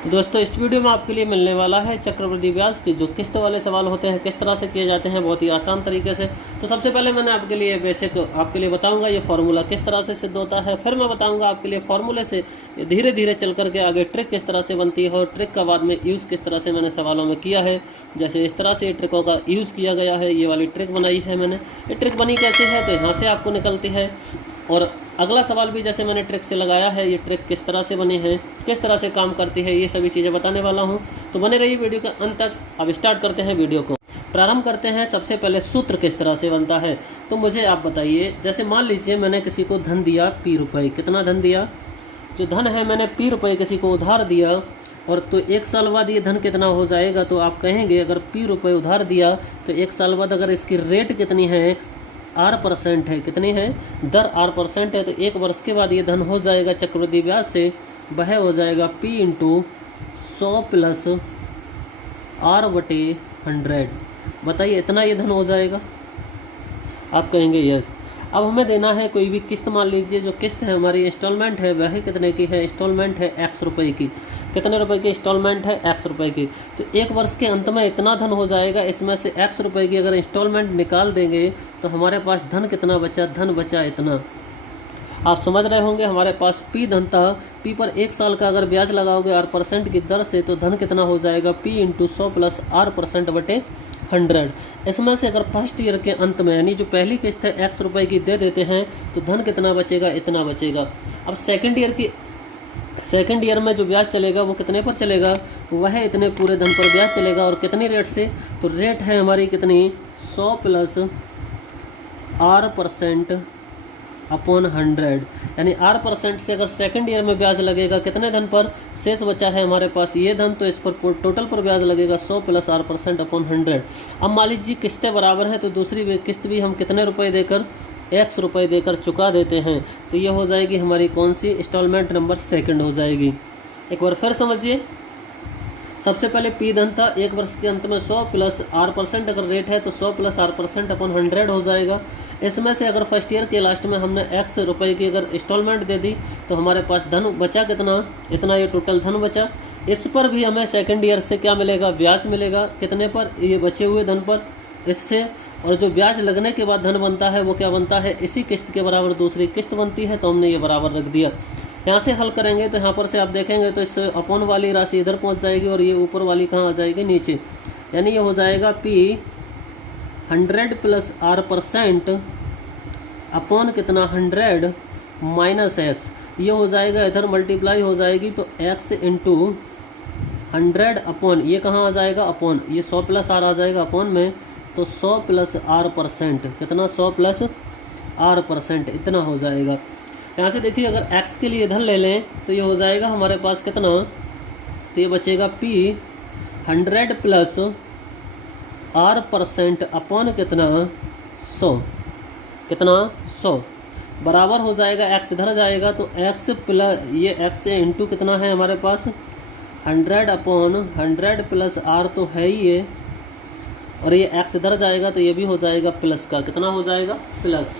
दोस्तों इस वीडियो में आपके लिए मिलने वाला है चक्रवृद्धि ब्याज के जो किस्त वाले सवाल होते हैं किस तरह से किए जाते हैं बहुत ही आसान तरीके से। तो सबसे पहले मैंने आपके लिए बेसिक आपके लिए बताऊंगा ये फार्मूला किस तरह से सिद्ध होता है, फिर मैं बताऊंगा आपके लिए फार्मूले से धीरे धीरे चल करके आगे ट्रिक किस तरह से बनती है और ट्रिक का बाद में यूज़ किस तरह से मैंने सवालों में किया है। जैसे इस तरह से ट्रिकों का यूज़ किया गया है, ये वाली ट्रिक बनाई है मैंने। ये ट्रिक बनी कैसे है तो यहाँ से आपको निकलती है, और अगला सवाल भी जैसे मैंने ट्रिक से लगाया है, ये ट्रिक किस तरह से बनी है, किस तरह से काम करती है, ये सभी चीज़ें बताने वाला हूँ। तो बने रहिए वीडियो के अंत तक। अब स्टार्ट करते हैं वीडियो को, प्रारंभ करते हैं। सबसे पहले सूत्र किस तरह से बनता है तो मुझे आप बताइए। जैसे मान लीजिए मैंने किसी को धन दिया P रुपये, कितना धन दिया, जो धन है मैंने P रुपये किसी को उधार दिया, और तो एक साल बाद ये धन कितना हो जाएगा तो आप कहेंगे अगर P रुपये उधार दिया तो एक साल बाद अगर इसकी रेट कितनी है R% है, कितनी है दर R% है, तो एक वर्ष के बाद ये धन हो जाएगा चक्रवृद्धि ब्याज से, वह हो जाएगा P × 100 प्लस R/100। बताइए इतना ये धन हो जाएगा। आप कहेंगे यस। अब हमें देना है कोई भी किस्त, मान लीजिए जो किस्त है हमारी इंस्टॉलमेंट है वह कितने की है, इंस्टॉलमेंट है X रुपये की। कितने रुपए की इंस्टॉलमेंट है, X रुपये की। तो एक वर्ष के अंत में इतना धन हो जाएगा, इसमें से X रुपये की अगर इंस्टॉलमेंट निकाल देंगे तो हमारे पास धन कितना बचा, धन बचा इतना। आप समझ रहे होंगे हमारे पास P धन था, P पर एक साल का अगर ब्याज लगाओगे R% की दर से तो धन कितना हो जाएगा P × 100 प्लस R%/100। इसमें से अगर फर्स्ट ईयर के अंत में यानी जो पहली किस्त है X रुपये की दे देते हैं तो धन कितना बचेगा, इतना बचेगा। अब सेकंड ईयर में जो ब्याज चलेगा वो कितने पर चलेगा, वह इतने पूरे धन पर ब्याज चलेगा। और कितनी रेट से, तो रेट है हमारी कितनी 100 प्लस R%/100, यानी R% से अगर सेकंड ईयर में ब्याज लगेगा कितने धन पर, शेष बचा है हमारे पास ये धन, तो इस पर टोटल पर ब्याज लगेगा 100 प्लस R%/100। अब मान लीजिए किस्तें बराबर है तो दूसरी किस्त भी हम कितने रुपए देकर, X रुपये देकर चुका देते हैं, तो ये हो जाएगी हमारी कौन सी, इंस्टॉलमेंट नंबर सेकंड हो जाएगी। एक बार फिर समझिए। सबसे पहले P धन था, एक वर्ष के अंत में 100 प्लस R% अगर रेट है तो 100 प्लस R%/100 हो जाएगा। इसमें से अगर फर्स्ट ईयर के लास्ट में हमने X रुपये की अगर इंस्टॉलमेंट दे दी तो हमारे पास धन बचा कितना, इतना ये टोटल धन बचा। इस पर भी हमें सेकंड ईयर से क्या मिलेगा, ब्याज मिलेगा। कितने पर, ये बचे हुए धन पर, इससे। और जो ब्याज लगने के बाद धन बनता है वो क्या बनता है, इसी किस्त के बराबर दूसरी किस्त बनती है, तो हमने ये बराबर रख दिया। यहाँ से हल करेंगे तो यहाँ पर से आप देखेंगे तो इस अपॉन वाली राशि इधर पहुँच जाएगी और ये ऊपर वाली कहाँ आ जाएगी, नीचे। यानी ये हो जाएगा P 100 प्लस R% अपॉन कितना 100 माइनस X। ये हो जाएगा इधर मल्टीप्लाई हो जाएगी तो X × 100 अपॉन, ये कहाँ आ जाएगा अपॉन, ये 100 प्लस R आ जाएगा अपॉन में, तो 100 प्लस R%, कितना 100 प्लस R%, इतना हो जाएगा। यहाँ से देखिए अगर X के लिए इधर ले लें तो ये हो जाएगा हमारे पास कितना, तो ये बचेगा P 100 प्लस R% अपॉन कितना 100, कितना 100 बराबर हो जाएगा X इधर जाएगा तो X प्लस ये X इंटू कितना है हमारे पास 100 अपॉन 100 प्लस R तो है ही ये, और ये X इधर जाएगा तो ये भी हो जाएगा प्लस का, कितना हो जाएगा प्लस।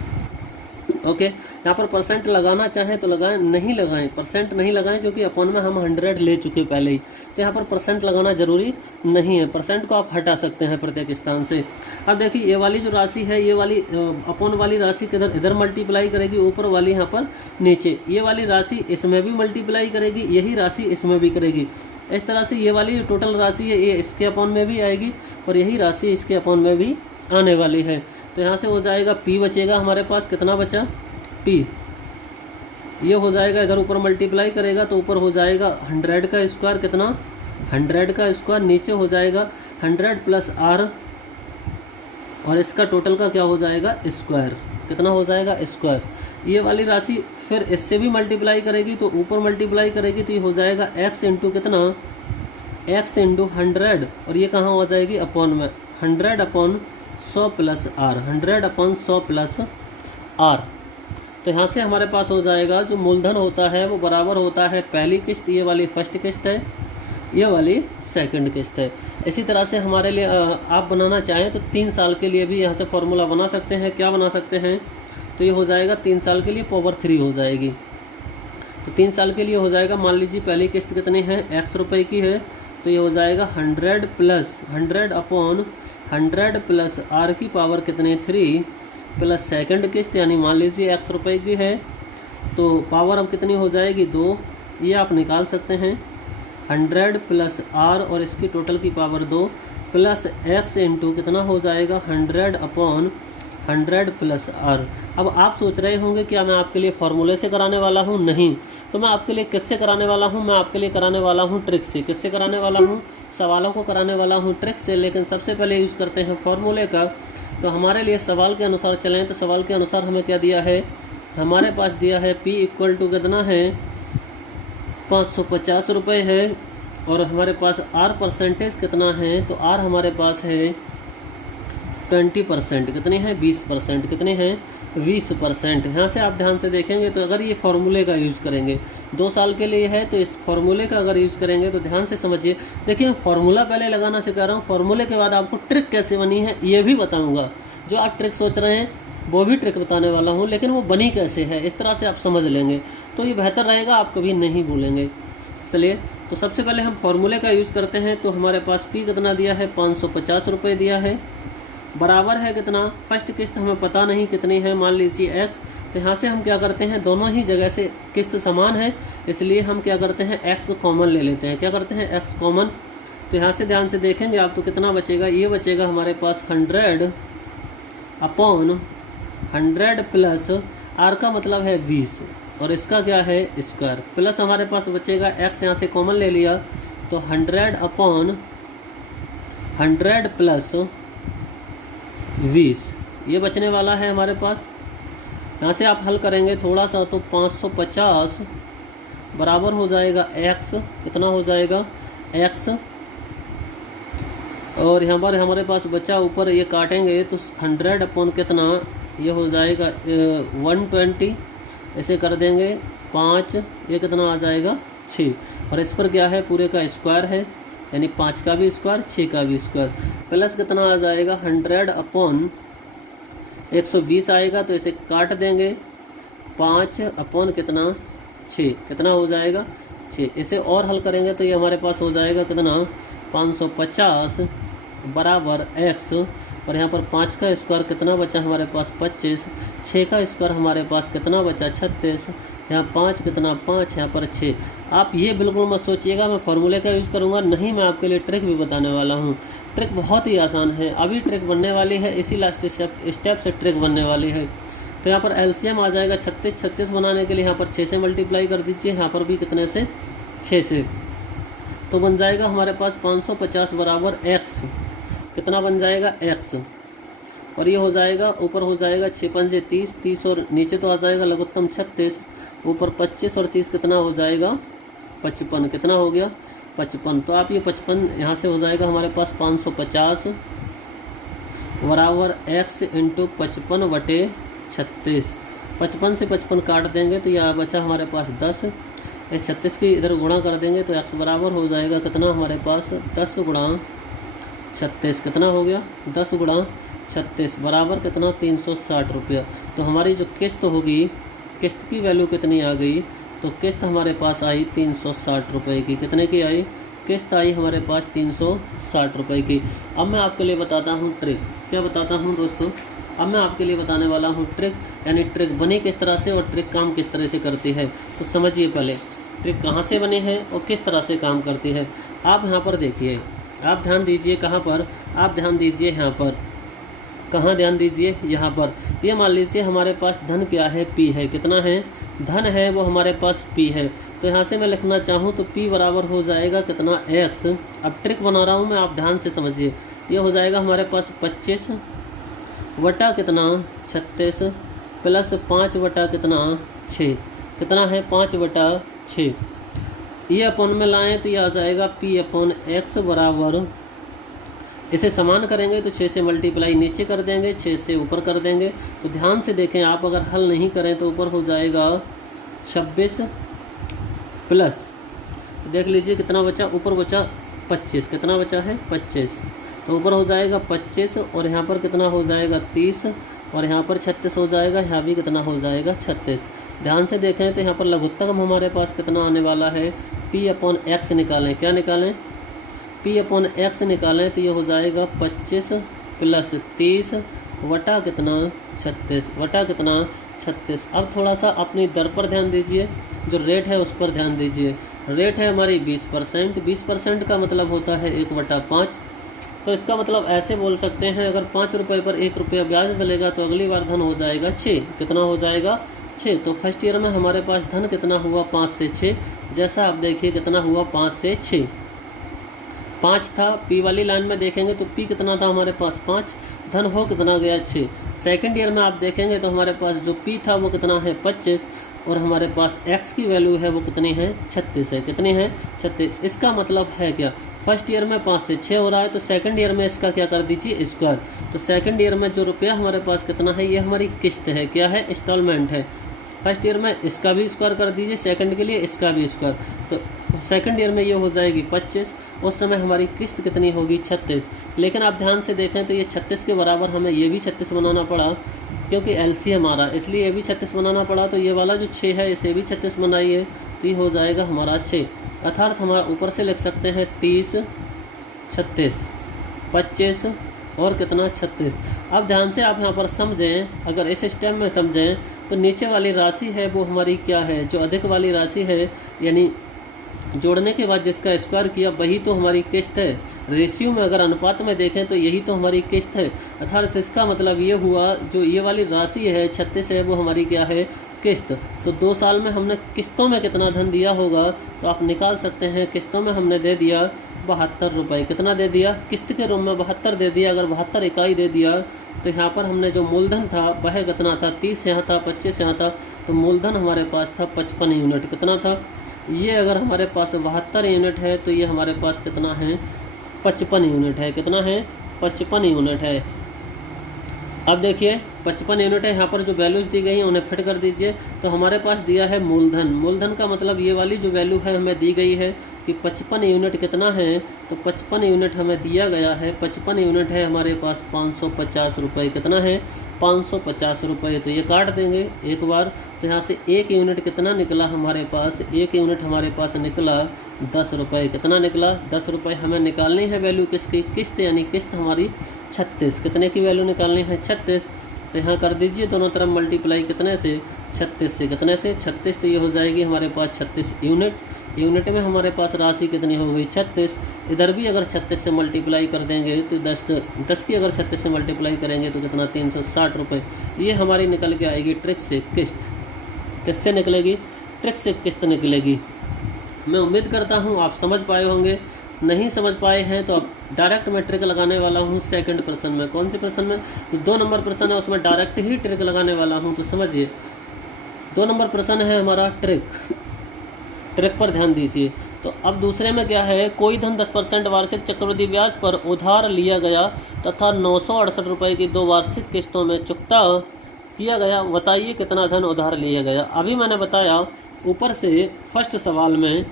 ओके, यहाँ पर परसेंट लगाना चाहें तो लगाएं, नहीं लगाएं, परसेंट नहीं लगाएं क्योंकि अपॉन में हम 100 ले चुके पहले ही, तो यहाँ पर परसेंट लगाना जरूरी नहीं है। परसेंट को आप हटा सकते हैं प्रत्येक स्थान से। अब देखिए ये वाली जो राशि है, ये वाली अपॉन वाली राशि किधर, इधर मल्टीप्लाई करेगी, ऊपर वाली यहाँ पर नीचे। ये वाली राशि इसमें भी मल्टीप्लाई करेगी, यही राशि इसमें भी करेगी। इस तरह से ये वाली जो टोटल राशि है ये इसके अपॉन में भी आएगी और यही राशि इसके अपॉन में भी आने वाली है। तो यहाँ से हो जाएगा P बचेगा हमारे पास, कितना बचा P, ये हो जाएगा इधर ऊपर मल्टीप्लाई करेगा तो ऊपर हो जाएगा 100 का स्क्वायर, कितना 100 का स्क्वायर, नीचे हो जाएगा 100 प्लस R और इसका टोटल का क्या हो जाएगा स्क्वायर, कितना हो जाएगा स्क्वायर। ये वाली राशि फिर इससे भी मल्टीप्लाई करेगी तो ऊपर मल्टीप्लाई करेगी तो ये हो जाएगा X इंटू कितना, X × 100, और ये कहाँ हो जाएगी अपॉन में 100 upon 100 plus R, 100 upon 100 plus R। तो यहाँ से हमारे पास हो जाएगा जो मूलधन होता है वो बराबर होता है पहली किस्त, ये वाली फर्स्ट किस्त है, ये वाली सेकंड किस्त है। इसी तरह से हमारे लिए आप बनाना चाहें तो 3 साल के लिए भी यहाँ से फॉर्मूला बना सकते हैं। क्या बना सकते हैं, तो ये हो जाएगा 3 साल के लिए पावर 3 हो जाएगी। तो 3 साल के लिए हो जाएगा, मान लीजिए पहली किस्त कितनी है, x रुपये की है, तो ये हो जाएगा 100 प्लस 100 अपॉन 100 प्लस r की पावर कितने 3 प्लस सेकंड किस्त, यानी मान लीजिए x रुपये की है तो पावर अब कितनी हो जाएगी 2, ये आप निकाल सकते हैं। 100 प्लस r और इसकी टोटल की पावर 2 प्लस x इंटू कितना हो जाएगा 100 अपॉन 100 प्लस r। अब आप सोच रहे होंगे क्या मैं आपके लिए फॉर्मूले से कराने वाला हूँ, नहीं, तो मैं आपके लिए किससे कराने वाला हूँ, मैं आपके लिए कराने वाला हूँ ट्रिक से। किससे कराने वाला हूँ, सवालों को कराने वाला हूँ ट्रिक से, लेकिन सबसे पहले यूज़ करते हैं फॉर्मूले का। तो हमारे लिए सवाल के अनुसार चलें, तो सवाल के अनुसार हमें क्या दिया है, हमारे पास दिया है p इक्वल टू कितना है 550 रुपये है, और हमारे पास r परसेंटेज कितना है, तो r हमारे पास है 20%, कितनी है 20%, कितने हैं 20%। यहाँ से आप ध्यान से देखेंगे तो अगर ये फार्मूले का यूज़ करेंगे 2 साल के लिए है, तो इस फार्मूले का अगर यूज़ करेंगे तो ध्यान से समझिए। देखिए मैं फार्मूला पहले लगाना सिखा रहा हूँ, फार्मूले के बाद आपको ट्रिक कैसे बनी है ये भी बताऊँगा। जो आप ट्रिक सोच रहे हैं वो भी ट्रिक बताने वाला हूँ, लेकिन वो बनी कैसे है इस तरह से आप समझ लेंगे तो ये बेहतर रहेगा, आप कभी नहीं भूलेंगे। चलिए तो सबसे पहले हम फार्मूले का यूज़ करते हैं। तो हमारे पास p कितना दिया है 550 रुपये दिया है, बराबर है कितना, फर्स्ट किस्त हमें पता नहीं कितनी है, मान लीजिए x। तो यहाँ से हम क्या करते हैं, दोनों ही जगह से किस्त समान है, इसलिए हम क्या करते हैं x कॉमन ले लेते हैं। क्या करते हैं x कॉमन। तो यहाँ से ध्यान से देखेंगे आप तो कितना बचेगा, ये बचेगा हमारे पास 100 अपॉन 100 प्लस r का मतलब है 20 और इसका क्या है स्क्वायर, प्लस हमारे पास बचेगा x, यहाँ से कॉमन ले लिया तो 100 अपॉन 100 प्लस 20 ये बचने वाला है हमारे पास। यहाँ से आप हल करेंगे थोड़ा सा तो 550 बराबर हो जाएगा x, कितना हो जाएगा x, और यहाँ पर हमारे पास बचा ऊपर ये काटेंगे तो 100 अपॉन कितना ये हो जाएगा 120, ऐसे कर देंगे 5, ये कितना आ जाएगा 6, और इस पर क्या है पूरे का स्क्वायर है, यानी 5 का भी स्क्वायर 6 का भी स्क्वायर, प्लस कितना आ जाएगा 100 अपॉन 120 आएगा, तो इसे काट देंगे 5 अपॉन कितना 6, कितना हो जाएगा 6। इसे और हल करेंगे तो ये हमारे पास हो जाएगा कितना 550 बराबर x, और यहाँ पर 5 का स्क्वायर कितना बचा हमारे पास 25, 6 का स्क्वायर हमारे पास कितना बचा 36, यहाँ 5 कितना 5, यहाँ पर 6। आप ये बिल्कुल मत सोचिएगा मैं फार्मूले का यूज़ करूँगा, नहीं, मैं आपके लिए ट्रिक भी बताने वाला हूँ। ट्रिक बहुत ही आसान है, अभी ट्रिक बनने वाली है, इसी लास्ट स्टेप से ट्रिक बनने वाली है। तो यहाँ पर एलसीएम आ जाएगा 36 बनाने के लिए यहाँ पर 6 से मल्टीप्लाई कर दीजिए, यहाँ पर भी कितने से 6 से, तो बन जाएगा हमारे पास 550 बराबर x, कितना बन जाएगा x, और ये हो जाएगा ऊपर हो जाएगा 6 पंजे 30, 30 और नीचे तो आ जाएगा लघुत्तम 36, ऊपर 25 और 30 कितना हो जाएगा 55, कितना हो गया 55। तो आप ये 55 यहाँ से हो जाएगा हमारे पास 550 बराबर x इंटू 55/36, 55 से 55 काट देंगे तो यह बचा हमारे पास 10, इस 36 की इधर गुणा कर देंगे तो x बराबर हो जाएगा कितना हमारे पास 10 गुणा 36, कितना हो गया 10 गुणा 36 बराबर कितना 360 रुपया। तो हमारी जो किस्त होगी, किस्त की वैल्यू कितनी आ गई, तो किस्त हमारे पास आई 360 रुपये की, कितने की आई किस्त आई हमारे पास 360 रुपये की। अब मैं आपके लिए बताता हूँ ट्रिक, क्या बताता हूँ दोस्तों, अब मैं आपके लिए बताने वाला हूँ ट्रिक, यानी ट्रिक बनी किस तरह से और ट्रिक काम किस तरह से करती है। तो समझिए पहले ट्रिक कहाँ से बनी है और किस तरह से काम करती है। आप यहाँ पर देखिए, आप ध्यान दीजिए कहाँ पर, आप ध्यान दीजिए यहाँ पर, कहाँ ध्यान दीजिए यहाँ पर। ये मान लीजिए हमारे पास धन क्या है p है, कितना है धन है वो हमारे पास p है। तो यहाँ से मैं लिखना चाहूँ तो p बराबर हो जाएगा कितना x। अब ट्रिक बना रहा हूँ मैं, आप ध्यान से समझिए। ये हो जाएगा हमारे पास 25 वटा कितना 36 प्लस 5 वटा कितना 6, कितना है 5 वटा 6। ये अपन में लाएँ तो ये आ जाएगा p अपॉन x बराबर, इसे समान करेंगे तो 6 से मल्टीप्लाई नीचे कर देंगे, 6 से ऊपर कर देंगे। तो ध्यान से देखें आप, अगर हल नहीं करें तो ऊपर हो जाएगा 26 प्लस, देख लीजिए कितना बचा, ऊपर बचा 25, कितना बचा है 25, तो ऊपर हो जाएगा 25 और यहाँ पर कितना हो जाएगा 30 और यहाँ पर 36 हो जाएगा, यहाँ भी कितना हो जाएगा 36। ध्यान से देखें तो यहाँ पर लघुत्तम हमारे पास कितना आने वाला है, p/x निकालें। क्या निकालें? p/x निकालें तो ये हो जाएगा 25 + 30 वटा कितना 36, वटा कितना 36। अब थोड़ा सा अपनी दर पर ध्यान दीजिए, जो रेट है उस पर ध्यान दीजिए। रेट है हमारी 20%, 20% का मतलब होता है 1/5। तो इसका मतलब ऐसे बोल सकते हैं, अगर 5 रुपये पर 1 रुपया ब्याज मिलेगा तो अगली बार धन हो जाएगा 6। कितना हो जाएगा? 6। तो फर्स्ट ईयर में हमारे पास धन कितना हुआ? 5 से 6। जैसा आप देखिए कितना हुआ? 5 से 6। 5 था, पी वाली लाइन में देखेंगे तो पी कितना था हमारे पास? 5। धन हो कितना गया? 6। सेकेंड ईयर में आप देखेंगे तो हमारे पास जो पी था वो कितना है? 25, और हमारे पास एक्स की वैल्यू है वो कितनी है? 36 है। कितनी है? 36। इसका मतलब है क्या? फर्स्ट ईयर में 5 से 6 हो रहा है, तो सेकंड ईयर में इसका क्या कर दीजिए? स्क्वायर। तो सेकंड ईयर में जो रुपया हमारे पास कितना है? ये हमारी किस्त है। क्या है? इंस्टॉलमेंट है। फर्स्ट ईयर में इसका भी स्क्वायर कर दीजिए, सेकंड के लिए इसका भी स्क्वायर। तो सेकंड ईयर में ये हो जाएगी 25, उस समय हमारी किस्त कितनी होगी? 36। लेकिन आप ध्यान से देखें तो ये 36 के बराबर हमें ये भी 36 बनाना पड़ा, क्योंकि एलसीएम आ रहा है, इसलिए ये भी 36 बनाना पड़ा। तो ये वाला जो 6 है इसे भी 36 बनाइए, तो ये हो जाएगा हमारा 6। अर्थात हमारा ऊपर से लिख सकते हैं 30, 36, 25 और कितना? 36। अब ध्यान से आप यहाँ पर समझें, अगर इस स्टेप में समझें तो नीचे वाली राशि है वो हमारी क्या है? जो अधिक वाली राशि है, यानी जोड़ने के बाद जिसका स्क्वायर किया वही तो हमारी किस्त है। रेशियो में अगर अनुपात में देखें तो यही तो हमारी किस्त है। अर्थात इसका मतलब ये हुआ, जो ये वाली राशि है 36 है वो हमारी क्या है? किस्त। तो 2 साल में हमने किस्तों में कितना धन दिया होगा तो आप निकाल सकते हैं। किस्तों में हमने दे दिया 72 रुपये। कितना दे दिया? किस्त के रूप में 72 दे दिया। अगर 72 इकाई दे दिया तो यहाँ पर हमने जो मूलधन था वह कितना था? 30 यहाँ था, 25 यहाँ था, तो मूलधन हमारे पास था 55 यूनिट। कितना था? ये अगर हमारे पास 72 यूनिट है तो ये हमारे पास कितना है? 55 यूनिट है। कितना है? 55 यूनिट है। अब देखिए 55 यूनिट है, यहाँ पर जो वैल्यूज दी गई हैं उन्हें फिट कर दीजिए। तो हमारे पास दिया है मूलधन। मूलधन का मतलब ये वाली जो वैल्यू है हमें दी गई है कि 55 यूनिट कितना है? तो 55 यूनिट हमें दिया गया है। 55 यूनिट है हमारे पास 550 रुपये। कितना है? 550 रुपये। तो ये काट देंगे एक बार, तो यहाँ से 1 यूनिट कितना निकला हमारे पास? 1 यूनिट हमारे पास निकला 10 रुपये। कितना निकला? 10 रुपये। हमें निकालनी है वैल्यू किसकी? किस्त, यानी किस्त हमारी 36। कितने की वैल्यू निकालनी है? 36। तो यहाँ कर दीजिए दोनों तरफ मल्टीप्लाई, कितने से? 36 से। कितने से? 36। तो ये हो जाएगी हमारे पास 36 यूनिट। यूनिट में हमारे पास राशि कितनी हो गई? 36। इधर भी अगर 36 से मल्टीप्लाई कर देंगे तो 10 की अगर 36 से मल्टीप्लाई करेंगे तो कितना? 360 रुपये। ये हमारी निकल के आएगी ट्रिक से किस्त। किससे निकलेगी? ट्रिक से किस्त निकलेगी। मैं उम्मीद करता हूँ आप समझ पाए होंगे। नहीं समझ पाए हैं तो अब डायरेक्ट मैं ट्रिक लगाने वाला हूँ सेकंड प्रश्न में। कौन से प्रश्न में? 2 नंबर प्रश्न है, उसमें डायरेक्ट ही ट्रिक लगाने वाला हूँ। तो समझिए, 2 नंबर प्रश्न है हमारा ट्रिक। ट्रिक पर ध्यान दीजिए। तो अब दूसरे में क्या है? कोई धन 10% वार्षिक चक्रवृद्धि ब्याज पर उधार लिया गया तथा 968 रुपये की 2 वार्षिक किस्तों में चुकता किया गया। बताइए कितना धन उधार लिया गया। अभी मैंने बताया ऊपर से फर्स्ट सवाल में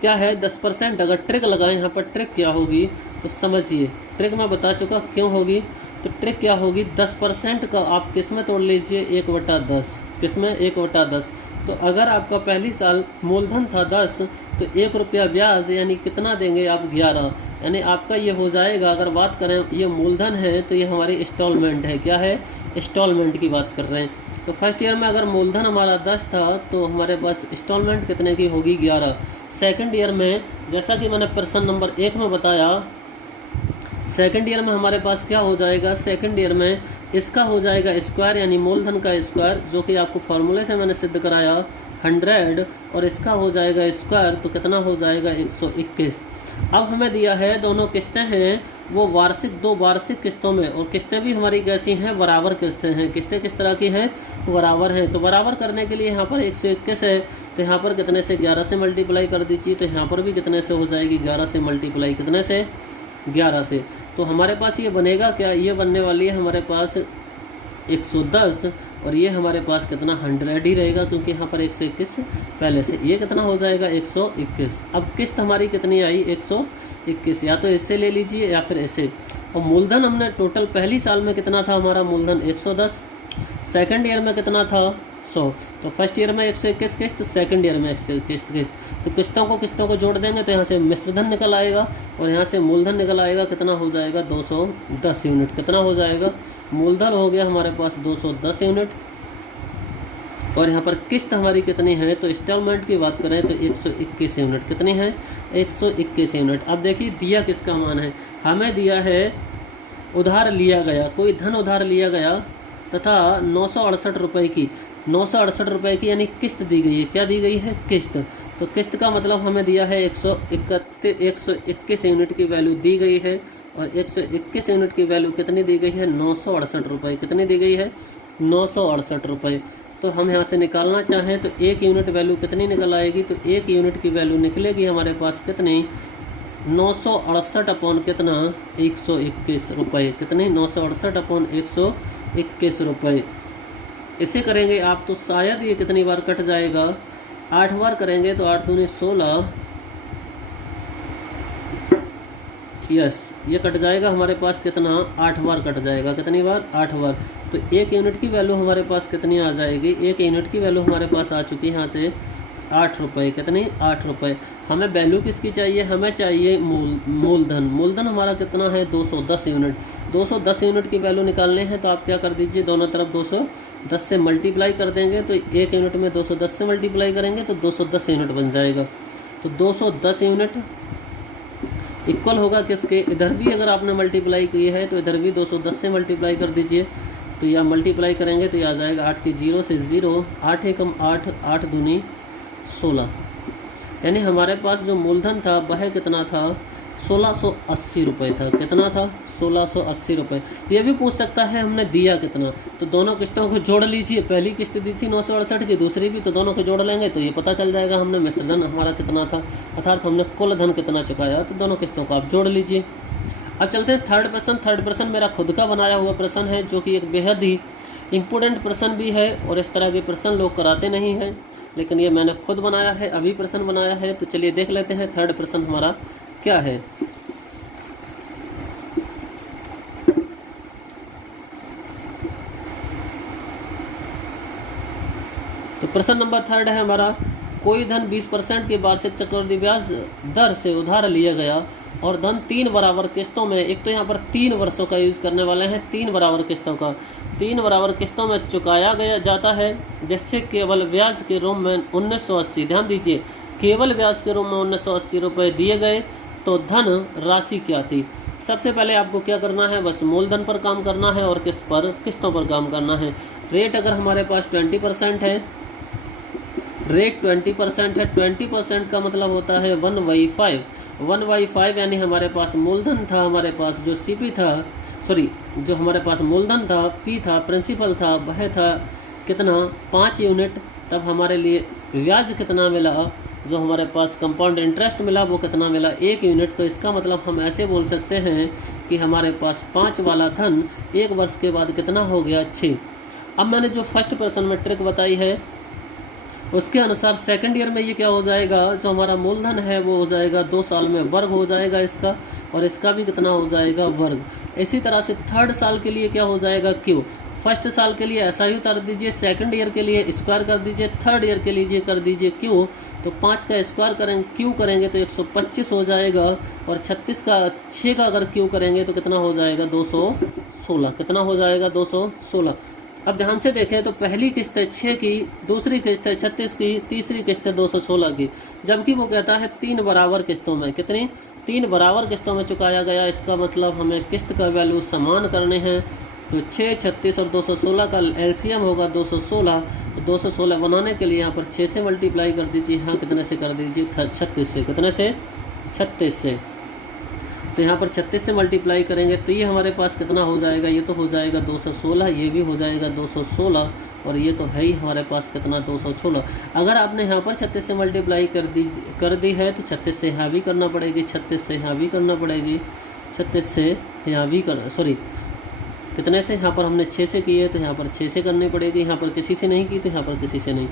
क्या है? 10%। अगर ट्रिक लगाएं, यहाँ पर ट्रिक क्या होगी तो समझिए। ट्रिक मैं बता चुका क्यों होगी। तो ट्रिक क्या होगी? 10% का आप किस में तोड़ लीजिए? 1/10। किस में? 1/10। तो अगर आपका पहली साल मूलधन था 10, तो 1 रुपया ब्याज, यानी कितना देंगे आप? 11। यानी आपका ये हो जाएगा, अगर बात करें ये मूलधन है तो ये हमारी इंस्टॉलमेंट है। क्या है? इंस्टॉलमेंट की बात कर रहे हैं। तो फर्स्ट ईयर में अगर मूलधन हमारा 10 था तो हमारे पास इंस्टॉलमेंट कितने की होगी? 11। सेकंड ईयर में जैसा कि मैंने प्रश्न नंबर 1 में बताया, सेकंड ईयर में हमारे पास क्या हो जाएगा? सेकंड ईयर में इसका हो जाएगा स्क्वायर, यानी मूलधन का स्क्वायर, जो कि आपको फॉर्मूले से मैंने सिद्ध कराया 100, और इसका हो जाएगा स्क्वायर, तो कितना हो जाएगा? 121। अब हमें दिया है दोनों किस्तें हैं वो वार्षिक, 2 वार्षिक किस्तों में, और किस्तें भी हमारी कैसी हैं? बराबर किस्तें हैं। किस्तें किस तरह की हैं? बराबर हैं। तो बराबर करने के लिए यहाँ पर 121 है, तो यहाँ पर कितने से? 11 से मल्टीप्लाई कर दीजिए। तो यहाँ पर भी कितने से हो जाएगी? 11 से मल्टीप्लाई, कितने से? 11 से। तो हमारे पास ये बनेगा क्या? ये बनने वाली है हमारे पास 110, और ये हमारे पास कितना? 100 ही रहेगा, क्योंकि यहाँ पर 121 पहले से। ये कितना हो जाएगा? 121। अब किस्त हमारी कितनी आई? 121। या तो इससे ले लीजिए या फिर ऐसे। और मूलधन हमने टोटल पहली साल में कितना था हमारा मूलधन? 110। सेकंड ईयर में कितना था? 100। तो फर्स्ट ईयर में 121 किस्त, सेकंड ईयर में 121 किस्त। तो किस्तों को जोड़ देंगे तो यहाँ से मिश्रधन निकल आएगा और यहाँ से मूलधन निकल आएगा। कितना हो जाएगा? 210 यूनिट। कितना हो जाएगा? मूलधन हो गया हमारे पास 210 यूनिट। और यहाँ पर किस्त हमारी कितनी है? तो इंस्टॉलमेंट की बात करें तो 121 यूनिट। कितनी है? 121 यूनिट। अब देखिए दिया किसका मान है? हमें दिया है उधार लिया गया, कोई धन उधार लिया गया तथा 968 रुपये की 968 रुपये की यानी किस्त दी गई है। क्या दी गई है? किस्त। तो किस्त का मतलब हमें दिया है 121 यूनिट की वैल्यू दी गई है और 121 यूनिट की वैल्यू कितनी दी गई है? 968 रुपये। कितनी दी गई है? 968 रुपये। तो हम यहाँ से निकालना चाहें तो एक यूनिट वैल्यू कितनी निकल आएगी? तो एक यूनिट की वैल्यू निकलेगी हमारे पास कितनी? 968 अपॉन कितना? 121 रुपये। कितनी? 968 अपॉन 121 रुपये। इसे करेंगे आप तो शायद ये कितनी बार कट जाएगा? 8 बार करेंगे तो 8 दूनी 16। यस, ये कट जाएगा हमारे पास कितना? 8 बार कट जाएगा। कितनी बार? 8 बार। तो एक यूनिट की वैल्यू हमारे पास कितनी आ जाएगी? एक यूनिट की वैल्यू हमारे पास आ चुकी है यहाँ से 8 रुपये। कितनी? 8 रुपये। हमें वैल्यू किसकी चाहिए? हमें चाहिए मूलधन। मूलधन हमारा कितना है? 210 यूनिट। 210 यूनिट की वैल्यू निकालने हैं तो आप क्या कर दीजिए? दोनों तरफ 210 से मल्टीप्लाई कर देंगे तो एक यूनिट में 210 से मल्टीप्लाई करेंगे तो 210 यूनिट बन जाएगा। तो 210 यूनिट इक्वल होगा किसके? इधर भी अगर आपने मल्टीप्लाई की है तो इधर भी 210 से मल्टीप्लाई कर दीजिए। तो यह मल्टीप्लाई करेंगे तो यह आ जाएगा 8 की 0 से 0, 8 एकम 8, 8 दूनी 16। यानी हमारे पास जो मूलधन था वह कितना था? 1680 रुपये था। कितना था? 1680 रुपये। ये भी पूछ सकता है हमने दिया कितना, तो दोनों किस्तों को जोड़ लीजिए। पहली किस्त दी थी 968 की, दूसरी भी, तो दोनों को जोड़ लेंगे तो ये पता चल जाएगा हमने मिश्रधन हमारा कितना था, अर्थात हमने कुल धन कितना चुकाया। तो दोनों किस्तों को आप जोड़ लीजिए। अब चलते हैं थर्ड प्रश्न। थर्ड प्रश्न मेरा खुद का बनाया हुआ प्रश्न है जो कि एक बेहद ही इम्पोर्टेंट प्रश्न भी है और इस तरह के प्रश्न लोग कराते नहीं हैं, लेकिन ये मैंने खुद बनाया है, अभी प्रश्न बनाया है। तो चलिए देख लेते हैं थर्ड प्रश्न हमारा क्या है। तो प्रश्न नंबर थर्ड है हमारा, कोई धन 20% की वार्षिक चक्रवृद्धि ब्याज दर से उधार लिया गया और धन 3 बराबर किस्तों में, एक तो यहाँ पर 3 वर्षों का यूज़ करने वाले हैं, 3 बराबर किस्तों का, 3 बराबर किस्तों में चुकाया गया जाता है, जिससे केवल ब्याज के रूप में 1980, ध्यान दीजिए, केवल ब्याज के रूप में 1980 रुपये दिए गए। तो धन राशि क्या थी? सबसे पहले आपको क्या करना है? बस मूलधन पर काम करना है और किस पर? किस्तों पर काम करना है। रेट अगर हमारे पास 20% है, रेट 20% है, 20% का मतलब होता है 1/5, 1/5 यानी हमारे पास मूलधन था, हमारे पास जो सीपी था, सॉरी जो हमारे पास मूलधन था, पी था, प्रिंसिपल था, वह था कितना? 5 यूनिट। तब हमारे लिए ब्याज कितना मिला? जो हमारे पास कंपाउंड इंटरेस्ट मिला वो कितना मिला? 1 यूनिट। तो इसका मतलब हम ऐसे बोल सकते हैं कि हमारे पास 5 वाला धन 1 वर्ष के बाद कितना हो गया? 6। अब मैंने जो फर्स्ट प्रश्न में ट्रिक बताई है उसके अनुसार सेकंड ईयर में ये क्या हो जाएगा? जो हमारा मूलधन है वो हो जाएगा 2 साल में वर्ग हो जाएगा इसका, और इसका भी कितना हो जाएगा? वर्ग। इसी तरह से थर्ड साल के लिए क्या हो जाएगा? क्यू। फर्स्ट साल के लिए ऐसा ही उतार दीजिए, सेकंड ईयर के लिए स्क्वायर कर दीजिए, थर्ड ईयर के लिए कर दीजिए क्यू। तो 5 का स्क्वायर करेंगे, क्यू करेंगे तो 125 हो जाएगा, और 36 का 6 का अगर क्यू करेंगे तो कितना हो जाएगा? 216। कितना हो जाएगा? 216। अब ध्यान से देखें तो पहली किस्त है 6 की, दूसरी किस्त है 36 की, तीसरी किस्त है 216 की, जबकि वो कहता है 3 बराबर किस्तों में। कितनी? 3 बराबर किस्तों में चुकाया गया। इसका मतलब हमें किस्त का वैल्यू समान करने हैं। तो 6, 36 और 216 का एलसीएम होगा 216। तो 216 बनाने के लिए यहाँ पर 6 से मल्टीप्लाई कर दीजिए। हाँ, कितने से कर दीजिए? 36 से। कितने से? 36 से। तो यहाँ पर 36 से मल्टीप्लाई करेंगे तो ये हमारे पास कितना हो जाएगा? ये तो हो जाएगा 216, ये भी हो जाएगा 216, और ये तो है ही हमारे पास कितना? 216। अगर आपने यहाँ पर 36 से मल्टीप्लाई कर दी है तो 36 से यहाँ भी करना पड़ेगी, 36 से यहाँ भी करना पड़ेगी, 36 से यहाँ भी सॉरी कितने से? यहाँ पर हमने 6 से की है तो यहाँ पर 6 से करनी पड़ेगी, यहाँ पर किसी से नहीं की तो यहाँ पर किसी से नहीं।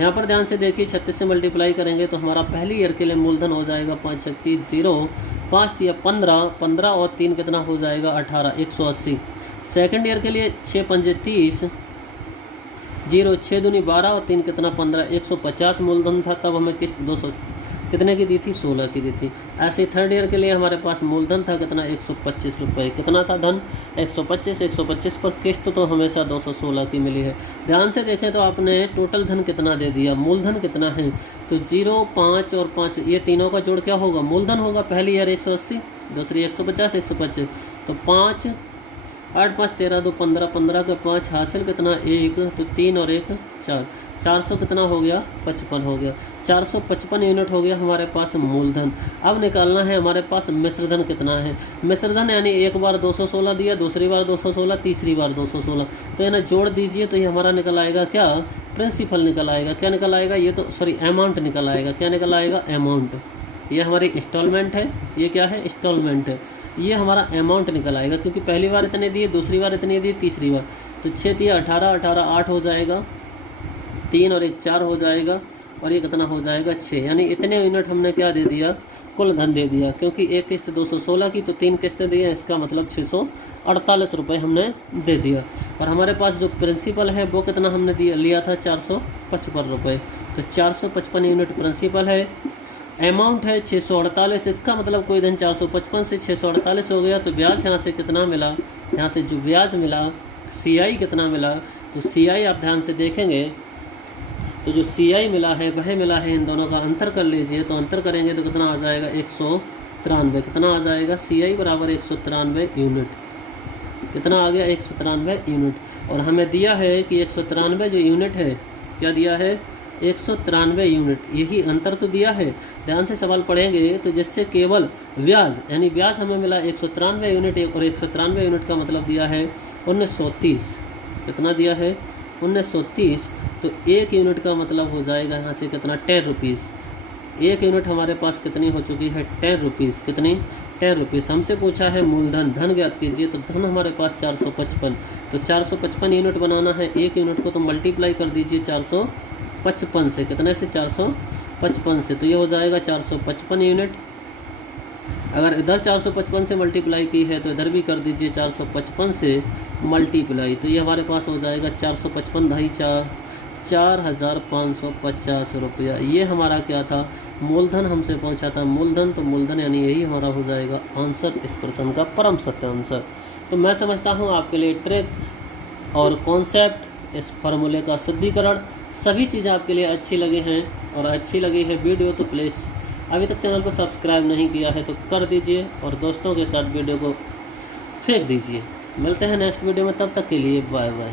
यहाँ पर ध्यान से देखिए 36 से मल्टीप्लाई करेंगे तो हमारा पहली ईयर के लिए मूलधन हो जाएगा 5 6 0, 5 या 15, 15 और 3 कितना हो जाएगा? 18, 180। सेकंड ईयर के लिए 6 5 30, 0 6 दूनी 12 और 3 कितना 15, 150 मूलधन था, तब हमें किस्त 200 कितने की दी थी, 16 की दी थी। ऐसे ही थर्ड ईयर के लिए हमारे पास मूलधन था कितना, 125 रुपये। कितना था धन, 125 पर किस्त तो हमेशा 216 की मिली है। ध्यान से देखें तो आपने टोटल धन कितना दे दिया, मूलधन कितना है, तो 0 5 और 5 ये तीनों का जोड़ क्या होगा, मूलधन होगा। पहली ईयर 180, दूसरी 150 125, तो 5 8 5 13 2 15, 15 के 5 हासिल कितना 1, तो 3 और 1 4, 400 कितना हो गया 55 हो गया, 455 यूनिट हो गया हमारे पास मूलधन। अब निकालना है हमारे पास मिश्रधन कितना है। मिश्रधन यानी एक बार 216 दिया, दूसरी बार 216, तीसरी बार 216, तो इन्हें जोड़ दीजिए तो ये हमारा निकल आएगा क्या, प्रिंसिपल निकल आएगा। क्या निकल आएगा, ये तो सॉरी अमाउंट निकल आएगा। क्या निकल आएगा, अमाउंट। ये हमारी इंस्टॉलमेंट है, ये क्या है, इंस्टॉलमेंट है। ये हमारा अमाउंट निकल आएगा, क्योंकि पहली बार इतने दिए, दूसरी बार इतने दिए, तीसरी बार, तो 6 दिया 18, 18 8 हो जाएगा, 3 और 1 4 हो जाएगा, और ये कितना हो जाएगा 6। यानी इतने यूनिट हमने क्या दे दिया, कुल धन दे दिया। क्योंकि एक किस्त 216 की, तो 3 किस्तें दी हैं, इसका मतलब 648 रुपये हमने दे दिया। और हमारे पास जो प्रिंसिपल है वो कितना हमने दिया, लिया था 455 रुपये। तो 455 यूनिट प्रिंसिपल है, अमाउंट है 648। इसका मतलब कोई दिन 455 से 648 हो गया। तो ब्याज यहाँ से कितना मिला, यहाँ से जो ब्याज मिला, CI कितना मिला, तो CI आप ध्यान से देखेंगे तो जो CI मिला है वह मिला है, इन दोनों का अंतर कर लीजिए, तो अंतर करेंगे तो कितना आ जाएगा 193। कितना आ जाएगा, CI बराबर 193 यूनिट। कितना आ गया, 193 यूनिट। और हमें दिया है कि 193 जो यूनिट है, क्या दिया है, 193 यूनिट, यही अंतर तो दिया है। ध्यान से सवाल पढ़ेंगे तो जिससे केवल ब्याज, यानी ब्याज हमें मिला 193 यूनिट, और 193 यूनिट का मतलब दिया है 1930। कितना दिया है, 1930। तो एक यूनिट का मतलब हो जाएगा यहाँ से कितना, 10 रुपीज़। एक यूनिट हमारे पास कितनी हो चुकी है, 10 रुपीज़। कितनी, 10 रुपीज़। हमसे पूछा है मूलधन, धन ज्ञात कीजिए, तो धन हमारे पास 455। तो 455 यूनिट बनाना है, एक यूनिट को तो मल्टीप्लाई कर दीजिए 455 से। कितने से, 455 से, तो ये हो जाएगा 455 यूनिट। अगर इधर 455 से मल्टीप्लाई की है तो इधर भी कर दीजिए 455 से मल्टीप्लाई, तो ये हमारे पास हो जाएगा 455 ढाई 4,550 रुपया। ये हमारा क्या था, मूलधन हमसे पूछा था, मूलधन। तो मूलधन यानी यही हमारा हो जाएगा आंसर, इस प्रश्न का परम सत्य आंसर। तो मैं समझता हूँ आपके लिए ट्रिक और कॉन्सेप्ट, इस फार्मूले का सिद्धीकरण, सभी चीज़ें आपके लिए अच्छी लगी हैं। और अच्छी लगी है वीडियो तो प्लीज़ अभी तक चैनल को सब्सक्राइब नहीं किया है तो कर दीजिए, और दोस्तों के साथ वीडियो को फेंक दीजिए। मिलते हैं नेक्स्ट वीडियो में, तब तक के लिए बाय बाय।